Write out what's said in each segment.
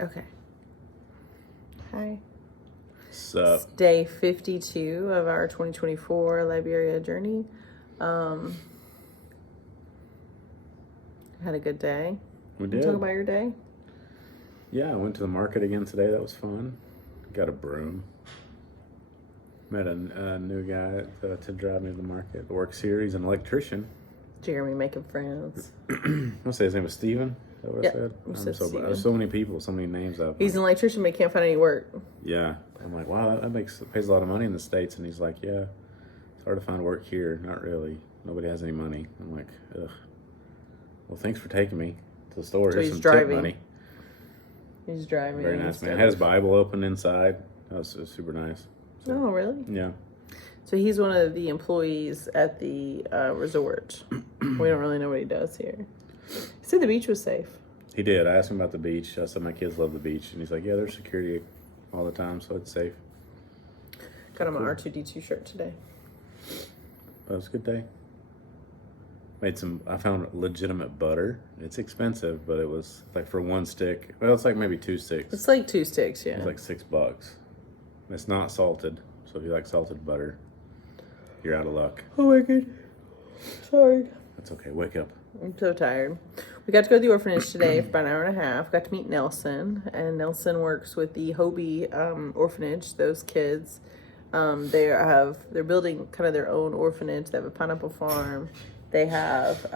Okay. Hi. Sup? It's day 52 of our 2024 Liberia journey. Had a good day. We Can you did. talk about your day? Yeah, I went to the market again today. That was fun. Got a broom. Met a new guy to drive me to the market. Works here. He's an electrician. Jeremy making friends. I'll say his name was Steven. Is that what Yeah, I said? you said so Steven. There's so many people, so many names out there. He's an electrician, but he can't find any work. Yeah. I'm like, wow, that pays a lot of money in the States. And he's like, yeah, it's hard to find work here. Not really. Nobody has any money. I'm like, ugh. Well, thanks for taking me to the store. So Here's he's some tip driving. money. He's driving. Very nice, man. Had his Bible open inside. That was super nice. Oh, really? Yeah. So he's one of the employees at the resort. We don't really know what he does here. He said the beach was safe. He did. I asked him about the beach. I said my kids love the beach. And he's like, yeah, there's security all the time, so it's safe. Got him an R2D2 shirt today. That was a good day. I found legitimate butter. It's expensive, but it was like for one stick. Well, it's like maybe 2 sticks. It's like 2 sticks, yeah. It's like $6. It's not salted. So if you like salted butter, you're out of luck. Oh my god. Sorry. That's okay. Wake up. I'm so tired. We got to go to the orphanage today for about an hour and a half. Got to meet Nelson, and Nelson works with the Hobie orphanage. Those kids, they're building kind of their own orphanage. They have a pineapple farm. They have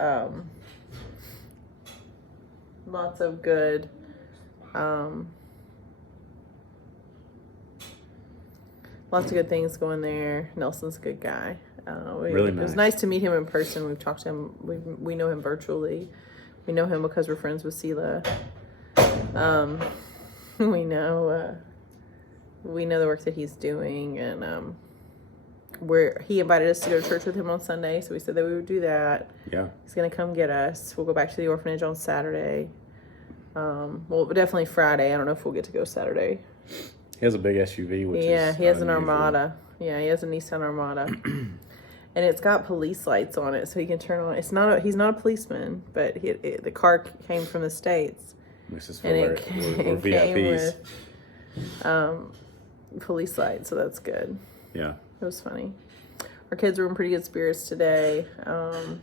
lots of good things going there. Nelson's a good guy. Really nice. It was nice to meet him in person. We've talked to him. We know him virtually. We know him because we're friends with Sela. We know the work that he's doing, and he invited us to go to church with him on Sunday, so we said that we would do that. Yeah. He's gonna come get us. We'll go back to the orphanage on Saturday. Well, definitely Friday. I don't know if we'll get to go Saturday. He has a big SUV, which is he has an unusual. Armada. Yeah, he has a Nissan Armada. And it's got police lights on it, so he can turn on. He's not a policeman, but the car came from the States. This is And we're it came VIPs. with police lights, so that's good. Yeah. It was funny. Our kids were in pretty good spirits today. I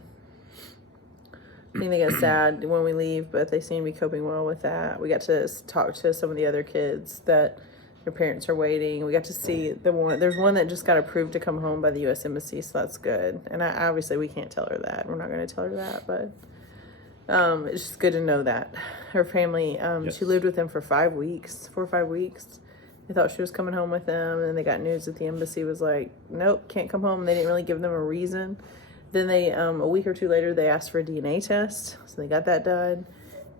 think they get sad when we leave, but they seem to be coping well with that. We got to talk to some of the other kids that their parents are waiting. We got to see there's one that just got approved to come home by the U.S. Embassy, so that's good. And obviously we can't tell her that. We're not going to tell her that, but it's just good to know that. Her family, Yes. She lived with them for 4 or 5 weeks. They thought she was coming home with them, and then they got news that the embassy was like, nope, can't come home. They didn't really give them a reason. Then they, a week or two later, they asked for a DNA test, so they got that done.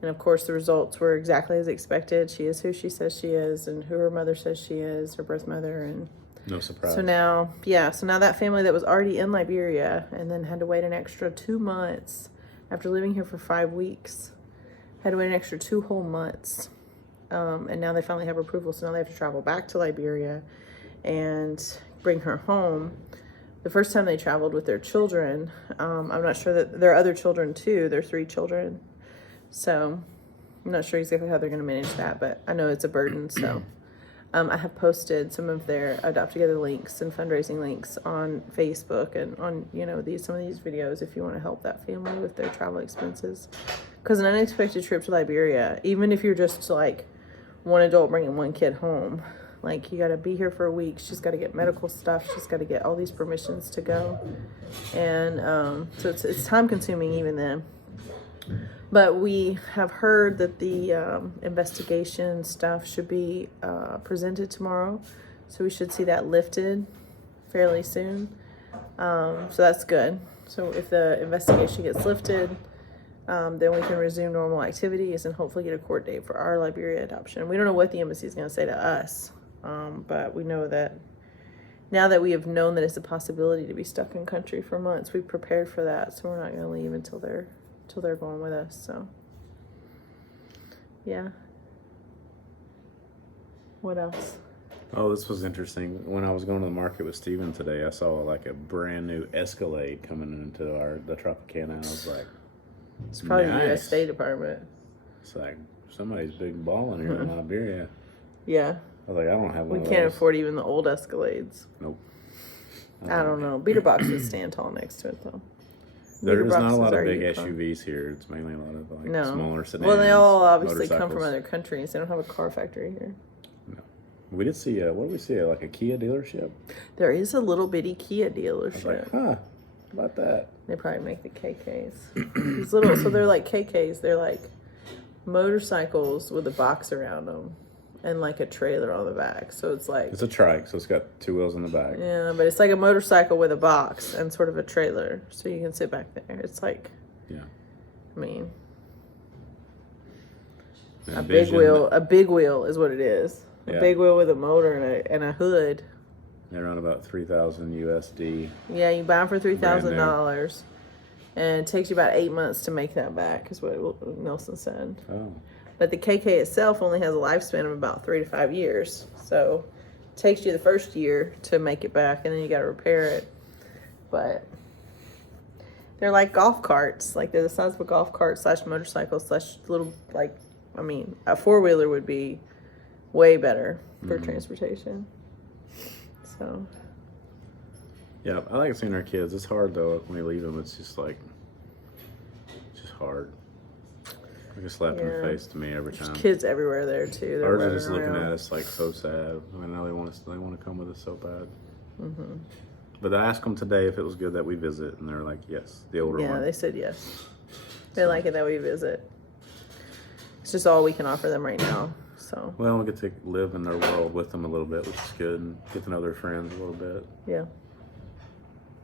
And of course, the results were exactly as expected. She is who she says she is, and who her mother says she is, her birth mother. And No surprise. so now that family that was already in Liberia and then had to wait an extra 2 months after living here for 5 weeks, had to wait an extra 2 whole months. And now they finally have approval, so now they have to travel back to Liberia and bring her home. The first time they traveled with their children, I'm not sure that there are other children too. There are 3 children. So I'm not sure exactly how they're going to manage that, but I know it's a burden. So I have posted some of their Adopt Together links and fundraising links on Facebook and on, some of these videos if you want to help that family with their travel expenses. Because an unexpected trip to Liberia, even if you're just like one adult bringing 1 kid home, like you got to be here for a week. She's got to get medical stuff. She's got to get all these permissions to go. And so it's time consuming even then. But we have heard that the investigation stuff should be presented tomorrow. So we should see that lifted fairly soon. So that's good. So if the investigation gets lifted, then we can resume normal activities and hopefully get a court date for our Liberia adoption. We don't know what the embassy is going to say to us, but we know that now that we have known that it's a possibility to be stuck in country for months, we've prepared for that. So we're not going to leave until they're going with us. So yeah. What else? Oh, this was interesting. When I was going to the market with Steven today, I saw like a brand new Escalade coming into the Tropicana. I was like, It's probably the nice. U.S. State Department. It's like, somebody's big balling here in Liberia. Yeah. I was like, I don't have one We of can't those. afford even the old Escalades. Nope. I don't know. Beater boxes stand tall next to it, though. There is not a boxes lot of are big Yukon. SUVs here. It's mainly a lot of like No. smaller sedans. Well, they all obviously come from motorcycles. other countries. They don't have a car factory here. No. We did see, what did we see? Like a Kia dealership? There is a little bitty Kia I was dealership. like, huh, how about that? They probably make the KKs. These little, so they're like KKs. They're like motorcycles with a box around them and like a trailer on the back. So it's like, It's a trike, so it's got two wheels in the back. yeah, but it's like a motorcycle with a box and sort of a trailer. So you can sit back there. It's like, Yeah. I mean, And a big wheel is what it is. A Yeah. big wheel with a motor and a hood. They're around about 3,000 USD. Yeah, you buy them for $3,000, and it takes you about 8 months to make that back, is what Nelson said. Oh. But the KK itself only has a lifespan of about 3 to 5 years, so it takes you the first year to make it back, and then you got to repair it. But they're like golf carts, like they're the size of a golf cart / motorcycle / little, like, I mean, a 4-wheeler would be way better for transportation. So Yeah, I like seeing our kids. It's hard though when we leave them. It's just hard. Like a slap in the Yeah. face to me every time. kids everywhere there too. They're Ours are running just looking around. at us like so sad. I know they want to come with us so bad. But I asked them today if it was good that we visit, and they're like, yes. The older Yeah, one. they said yes. They like it that we visit. It's just all we can offer them right now. So Well, we get to live in their world with them a little bit, which is good, and get to know their friends a little bit. yeah,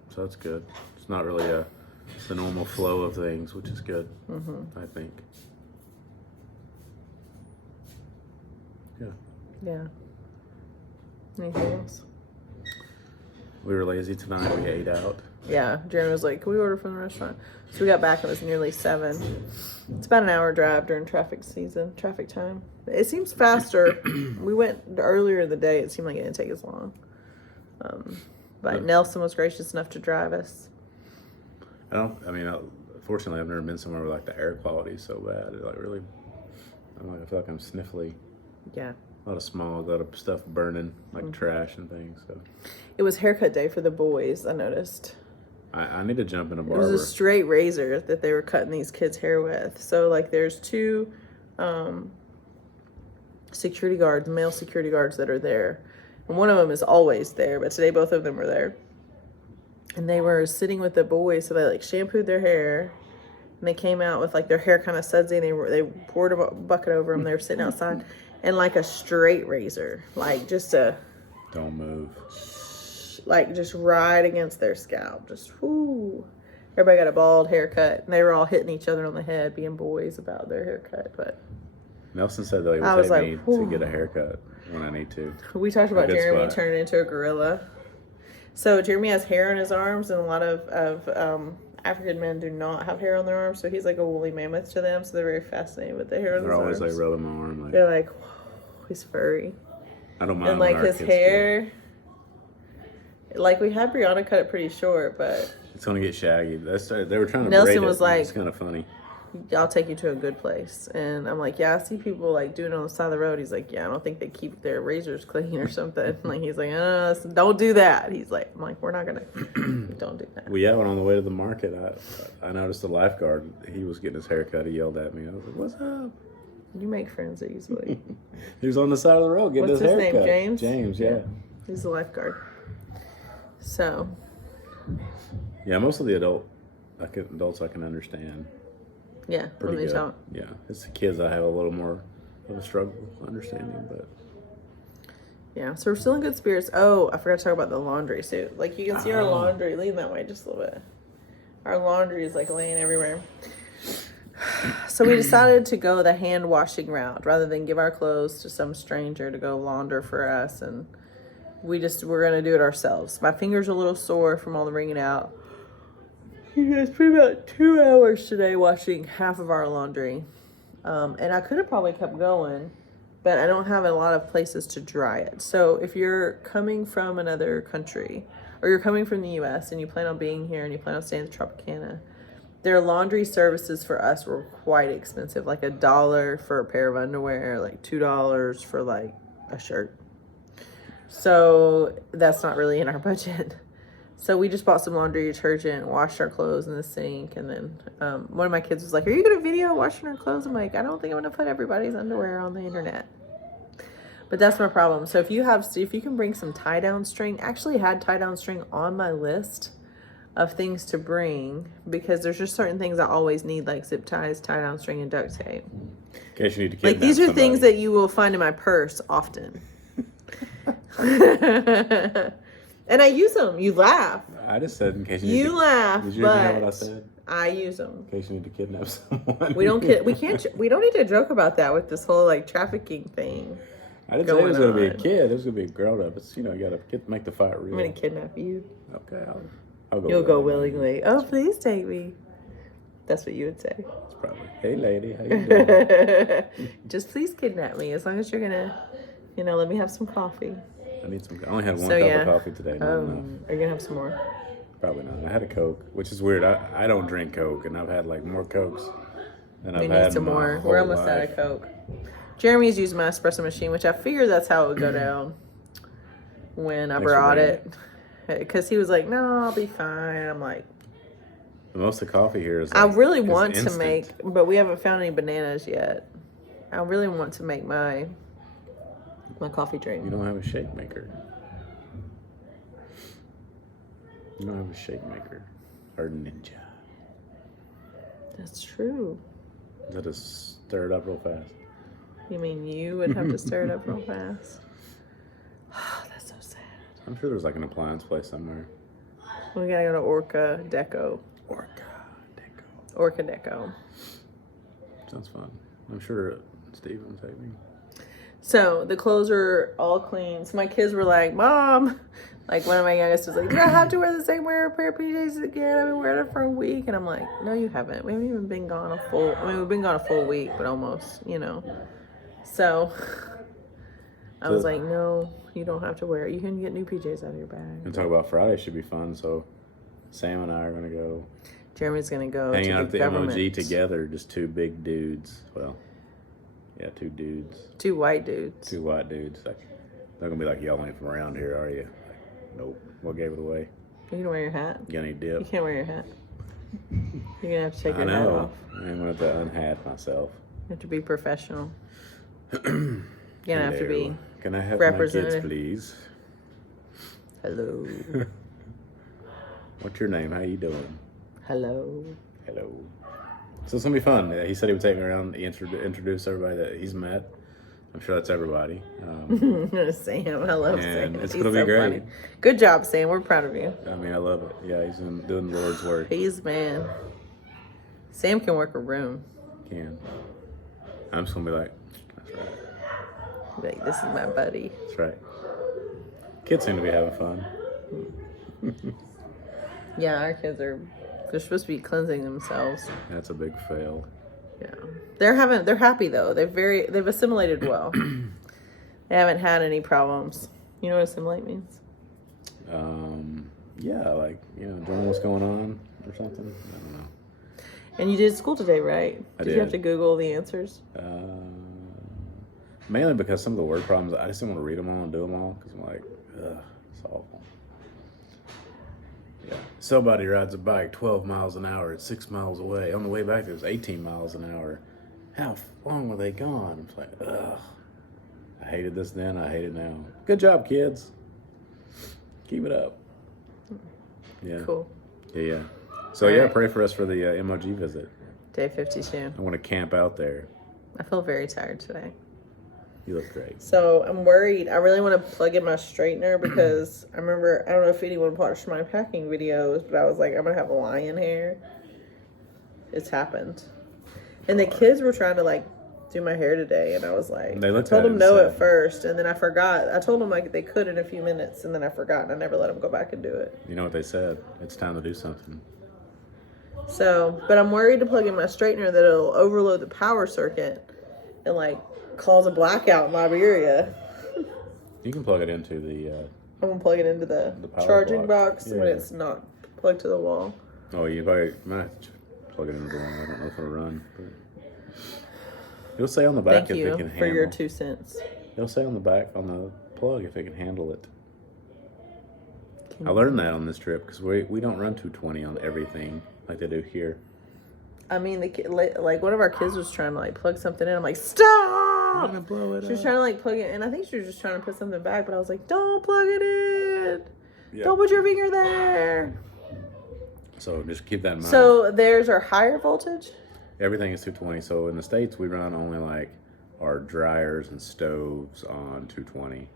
So that's good. It's not really the normal flow of things, which is good, I think. Yeah. yeah. Anything else? We were lazy tonight. We ate out. Yeah, Jeremy was like, "Can we order from the restaurant?" So we got back. It was nearly 7. It's about an hour drive during traffic time. It seems faster. We went earlier in the day. It seemed like it didn't take as long. But Nelson was gracious enough to drive us. Fortunately, I've never been somewhere where like the air quality is so bad. It like really, I feel like I'm sniffly. Yeah. A lot of smog, a lot of stuff burning, like trash and things. So It was haircut day for the boys, I noticed. I need to jump in a It barber. was a straight razor that they were cutting these kids' hair with. So, like, there's 2 security guards, male security guards that are there. And one of them is always there, but today both of them were there. And they were sitting with the boys, so they, like, shampooed their hair. And they came out with, like, their hair kind of sudsy. They poured a bucket over them. They were sitting outside. And, like, a straight razor. Like, just Don't move. like just right against their scalp. Just whoo. Everybody got a bald haircut, and they were all hitting each other on the head, being boys about their haircut. But Nelson said that he I would was take like, me whew. to get a haircut when I need to. we talked about good Jeremy spot. turning into a gorilla. So Jeremy has hair on his arms, and a lot of African men do not have hair on their arms. So he's like a woolly mammoth to them. So they're very fascinated with the hair on They're his always arms. like rubbing my arm. Like, They're like, whoa, he's furry. I don't mind. And when like our his kids do. hair, like we had Brianna cut it pretty short, but It's gonna get shaggy. They were trying to Nelson braid it. was like- It's kind of funny. I'll take you to a good place. And I'm like, yeah, I see people like doing it on the side of the road. He's like, yeah, I don't think they keep their razors clean or something. Like, he's like, don't do that. He's like, I'm like, we're not gonna, don't do that. Well, yeah, when on the way to the market, I noticed the lifeguard. He was getting his hair cut. He yelled at me. I was like, "What's up?" You make friends easily. He was on the side of the road getting What's his hair his name, cut. James? James, yeah. He's a lifeguard. So, Yeah, most of the adults I can understand. yeah, Pretty when they good. talk. Yeah, it's the kids I have a little more of a struggle with understanding, but Yeah, so we're still in good spirits. Oh, I forgot to talk about the laundry suit. Like, you can see our Oh. laundry. Lean that way just a little bit. Our laundry is like laying everywhere. So we decided to go the hand washing route rather than give our clothes to some stranger to go launder for us. And we're going to do it ourselves. My fingers are a little sore from all the wringing out. You guys spent about 2 hours today washing half of our laundry. And I could have probably kept going, but I don't have a lot of places to dry it. So if you're coming from another country, or you're coming from the U.S. and you plan on being here and you plan on staying in Tropicana, their laundry services for us were quite expensive, like $1 for a pair of underwear, like $2 for like a shirt. So that's not really in our budget. So we just bought some laundry detergent, washed our clothes in the sink, and then one of my kids was like, "Are you gonna video washing our clothes?" I'm like, "I don't think I'm gonna put everybody's underwear on the internet." But that's my problem. So if you can bring some tie down string, actually had tie down string on my list of things to bring, because there's just certain things I always need, like zip ties, tie down string, and duct tape. In case you need to kidnap Like these are somebody. things that you will find in my purse often. And I use them. You laugh. I just said in case you need You to, laugh, did you hear what I but said? I use them. In case you need to kidnap someone. We don't need to joke about that with this whole like trafficking thing. I didn't say it was going to be a on. kid. It was going to be a grown up. It's, you got to make the fight real. I'm gonna kidnap you. Okay, I'll go. You'll go willingly. Oh, please take me. That's what you would say. It's probably, hey lady, how you doing? Just please kidnap me, as long as you're gonna, let me have some coffee. I need some. I only had one So, cup yeah. of coffee today. Not enough. Are you gonna have some more? Probably not. I had a Coke, which is weird. I don't drink Coke, and I've had like more Cokes than We I've need had some in my more. whole We're almost out life. of Coke. Jeremy's using my espresso machine, which I figured that's how it would go down when I Thanks for brought bringing it. Because he was like, "No, I'll be fine." I'm like, Most of the coffee here is. I Like, really is want to instant. make, but we haven't found any bananas yet. I really want to make my coffee drink. You don't have a shake maker. You don't have a shake maker or ninja. That's true. You have to stir it up real fast. You mean you would have to stir it up real fast? That's so sad. I'm sure there's like an appliance place somewhere. We gotta go to Orca Deco. Orca Deco. Sounds fun. I'm sure Steve will take me. So the clothes are all clean. So my kids were like, "Mom," like one of my youngest was like, "Do I have to wear the same pair of PJs again? I've been wearing it for a week." And I'm like, "No, you haven't. We haven't even been gone we've been gone a full week, but almost, So I was like, "No, you don't have to wear it. You can get new PJs out of your bag." And talk about Friday should be fun. So Sam and I are gonna go Jeremy's gonna go hanging to out at the the government. MOG together. Just two big dudes. Well, yeah, two dudes. Two white dudes. Two white dudes. Like, they're gonna be like, "Y'all ain't from around here, are you?" Like, nope. What gave it away? You can wear your hat. You got any You dip? can't wear your hat. You're gonna have to take I your hat know. off. I'm gonna have to unhat myself. You have to be professional. You're gonna have to be. Hello. Can I have my kids, representative. please? Hello. What's your name? How you doing? Hello. Hello. So it's gonna be fun. He said he would take me around, introduce everybody that he's met. I'm sure that's everybody. Sam, I love Sam. And it's He's gonna be so great. funny. Good job, Sam. We're proud of you. I mean, I love it. Yeah, he's doing the Lord's work. He's the man. Sam can work a room. Can. I'm just gonna be like, that's right. Like, this is my buddy. That's right. Kids seem to be having fun. Yeah, our kids they're supposed to be cleansing themselves. That's a big fail. Yeah. They're happy though. They've assimilated well. They haven't had any problems. You know what assimilate means? Yeah, like, knowing what's going on or something. I don't know. And you did school today, right? I Did you have did. to Google the answers? Mainly because some of the word problems, I just didn't want to read them all and do them all because I'm like, ugh, it's awful. Yeah. Somebody rides a bike 12 miles an hour at 6 miles away. On the way back, it was 18 miles an hour. How long were they gone? It's like, ugh. I hated this then. I hate it now. Good job, kids. Keep it up. Yeah. Cool. Yeah. So, All yeah, right. pray for us for the MOG visit. Day 52. I want to camp out there. I feel very tired today. You look great. So I'm worried. I really want to plug in my straightener because I remember, I don't know if anyone watched my packing videos, but I was like, I'm going to have lion hair. It's happened. And the kids were trying to do my hair today, and I was like, They I looked told at it them and no said- at first, and then I forgot. I told them they could in a few minutes, and then I forgot, and I never let them go back and do it. You know what they said? It's time to do something. So, but I'm worried to plug in my straightener that it'll overload the power circuit and cause a blackout in Liberia. You can plug it into the. I'm gonna plug it into the power charging block. box Yeah. when it's not plugged to the wall. Oh, you probably might plug it into the wall. I don't know if it'll run, but it'll say on the back Thank if it you can for handle. your 2 cents. It'll say on the back on the plug if it can handle it. I learned that on this trip because we don't run 220 on everything like they do here. I mean, like one of our kids was trying to like plug something in. I'm like, stop! I'm gonna blow it She was up. trying to like plug it, and I think she was just trying to put something back. But I was like, don't plug it in. Yeah. Don't put your finger there. So just keep that in mind. So there's our higher voltage. Everything is 220. So in the States, we run only like our dryers and stoves on 220.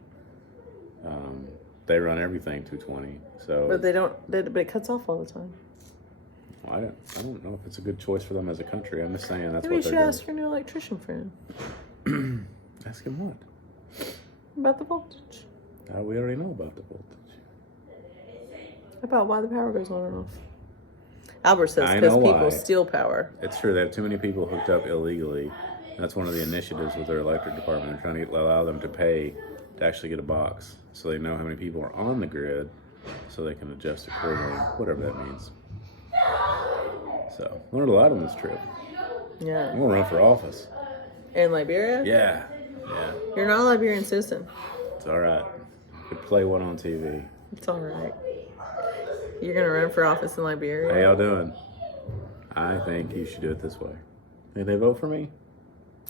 They run everything 220. So, But they don't. But it cuts off all the time. I don't know if it's a good choice for them as a country. I'm just saying that's Maybe you what should they're ask your new electrician friend doing. Ask him what? about the voltage. We already know about the voltage. About why the power goes on and off. Albert says I because know people why. steal power. It's true. They have too many people hooked up illegally. That's one of the initiatives with their electric department. They're trying to allow them to pay to actually get a box, so they know how many people are on the grid, so they can adjust accordingly, whatever that means. So, learned a lot on this trip. Yeah. I'm gonna run for office. In Liberia? Yeah. You're not a Liberian citizen. It's all right. Could play one on TV. It's all right. You're going to run for office in Liberia? How y'all doing? I think you should do it this way. Think they vote for me?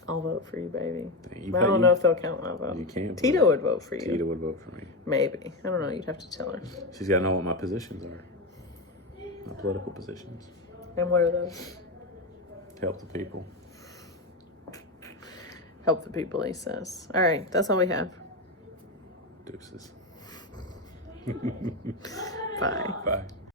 I'll vote for you, baby. You But I don't know if they'll count my vote. You can't. Tito would vote for you. Tita would vote for me. Maybe. I don't know. You'd have to tell her. She's got to know what my positions are. My political positions. And what are those? Help the people. Help the people, he says. All right. That's all we have. Deuces. Bye. Bye.